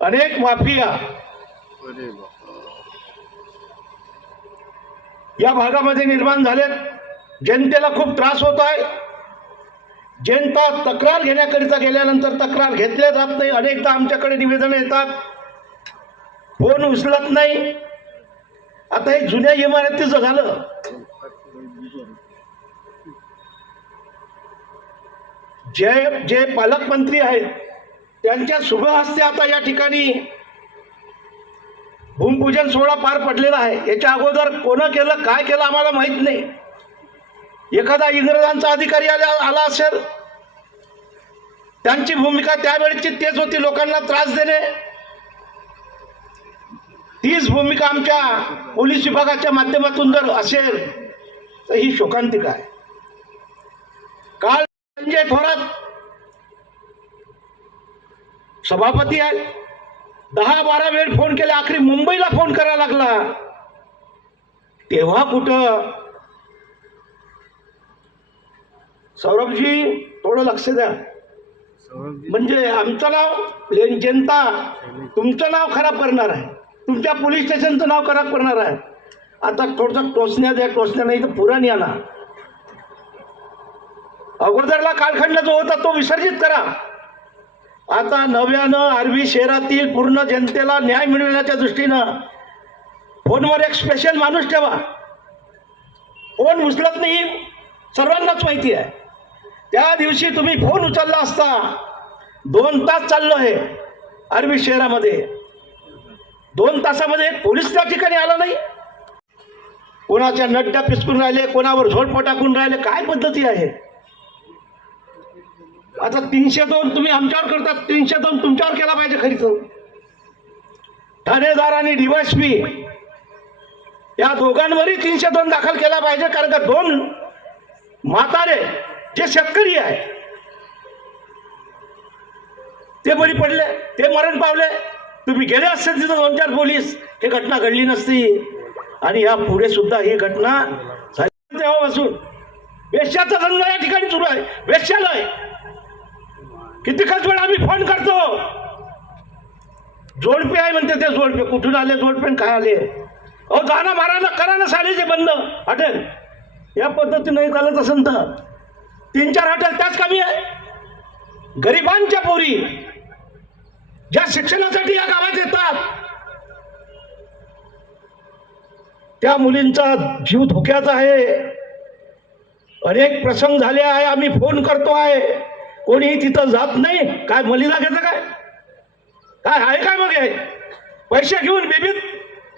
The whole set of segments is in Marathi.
अनेक माफिया या भागामध्ये निर्माण झालेत. जनतेला खूप त्रास होत आहे. जनता तक्रार घेण्याकरिता गेल्यानंतर तक्रार घेतल्या जात नाही. अनेकदा आमच्याकडे निवेदन येतात, फोन उचलत नाही. आता हे जुन्या इमारतीचं झालं. जे पालकमंत्री आहेत त्यांच्या शुभ हस्ते आता या ठिकाणी भूमिपूजन सोहळा पार पडलेला आहे. याच्या अगोदर कोण केलं, काय केलं आम्हाला माहित नाही. एखादा इंग्रजांचा अधिकारी आला असेल, त्यांची भूमिका त्यावेळेची तेच होती, लोकांना त्रास देणे. तीच भूमिका आमच्या पोलीस विभागाच्या माध्यमातून जर असेल तर ही शोकांतिका आहे. काल संजय थोरात सभापती आहेत, 10-12 वेळ फोन केले, आखरी मुंबईला फोन करायला लागला. तेव्हा कुठं सौरभजी थोडं लक्ष द्या. म्हणजे आमचं नाव जनता तुमचं नाव खराब करणार आहे, तुमच्या पोलीस स्टेशनचं नाव खराब करणार आहे. आता थोडंसं टोचण्या द्या, टोचण्या नाही तर पुराण आणा. अगोदरला कालखंड जो होता तो विसर्जित करा. आता नव्यानं आर्वी शहरातील पूर्ण जनतेला न्याय मिळवण्याच्या दृष्टीनं फोनवर एक स्पेशल माणूस ठेवा. फोन उचलत नाही सर्वांनाच माहिती आहे. त्या दिवशी तुम्ही फोन उचलला असता 2 तास चाललो आहे आर्वी शहरामध्ये. 2 तासामध्ये एक पोलीस त्या ठिकाणी आला नाही. कोणाच्या नड्ड्या पिसकून राहिले, कोणावर झोडपं टाकून राहिले, काय पद्धती आहे. आता 302 तुम्ही आमच्यावर करतात, 302 तुमच्यावर केला पाहिजे खरी तर. ठाणेदार आणि डीवायएसपी या दोघांवरही 302 दाखल केला पाहिजे. कारण का 2 म्हातारे जे शेतकरी आहे ते बळी पडले, ते मरण पावले. तुम्ही गेले असते तिथं 2-4 पोलीस, हे घटना घडली नसती. आणि या पुढे सुद्धा ही घटना तेव्हापासून वेश्याचा धंदा या ठिकाणी सुरू आहे. वेश्यालय कितीकच वेळ आम्ही फोन करतो, जोडपे आहे म्हणते. ते जोडपे कुठून आले, जोडपे काय आले. अहो जाणं मारायला करा ना सालीचे बंद हॉटेल. या पद्धतीने नाही चालत असेल तर 3-4 हॉटेल त्याच कमी आहे. गरिबांच्या पोरी ज्या शिक्षणासाठी या गावात येतात त्या मुलींचा जीव धोक्याचा आहे. अनेक प्रसंग झाले आहे, आम्ही फोन करतो आहे, कोणीही तिथं जात नाही. काय मलिदा घेतं काय, काय आहे काय. मग आहे पैसे घेऊन बेबीत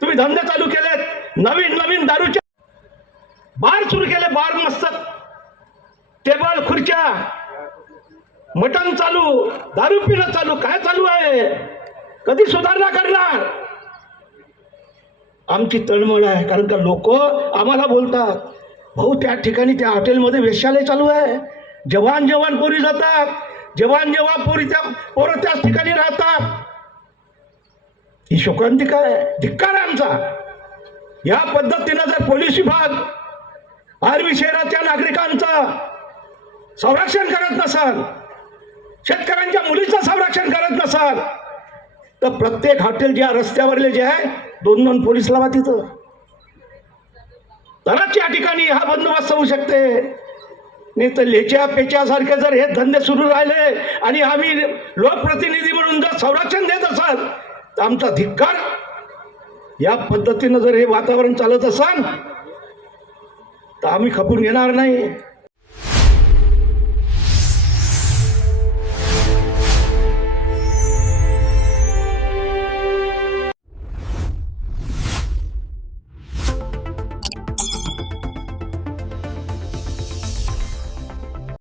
तुम्ही धंदे चालू केलेत. नवीन दारूचे बार सुरू केले, बार मस्त, टेबल खुर्च्या, मटण चालू, दारू पिणं चालू. काय चालू आहे, कधी सुधारणा करणार. आमची तळमळ आहे. कारण का लोक आम्हाला बोलतात, भाऊ त्या ठिकाणी त्या हॉटेलमध्ये वेश्यालय चालू आहे. जवान पोरी जातात, जवान पोरी त्या पोरं त्याच ठिकाणी राहतात. ही शोकांतिका आहे, धिक्कार आहे आमचा. या पद्धतीनं जर पोलीस विभाग आर्वी शहराच्या नागरिकांचा संरक्षण करत नसाल, शेतकऱ्यांच्या मुलीचं संरक्षण करत नसाल, तर प्रत्येक हॉटेल ज्या रस्त्यावरले जे आहे 2-2 पोलीस लावा तिथं. तरच या ठिकाणी हा बंदोबस्त होऊ शकते. नाही तर लेच्या पेच्यासारखे जर हे धंदे सुरू राहिले आणि आम्ही लोकप्रतिनिधी म्हणून जर संरक्षण देत असाल तर आमचा धिक्कार. या पद्धतीनं जर हे वातावरण चालत असाल तर आम्ही खपून घेणार नाही.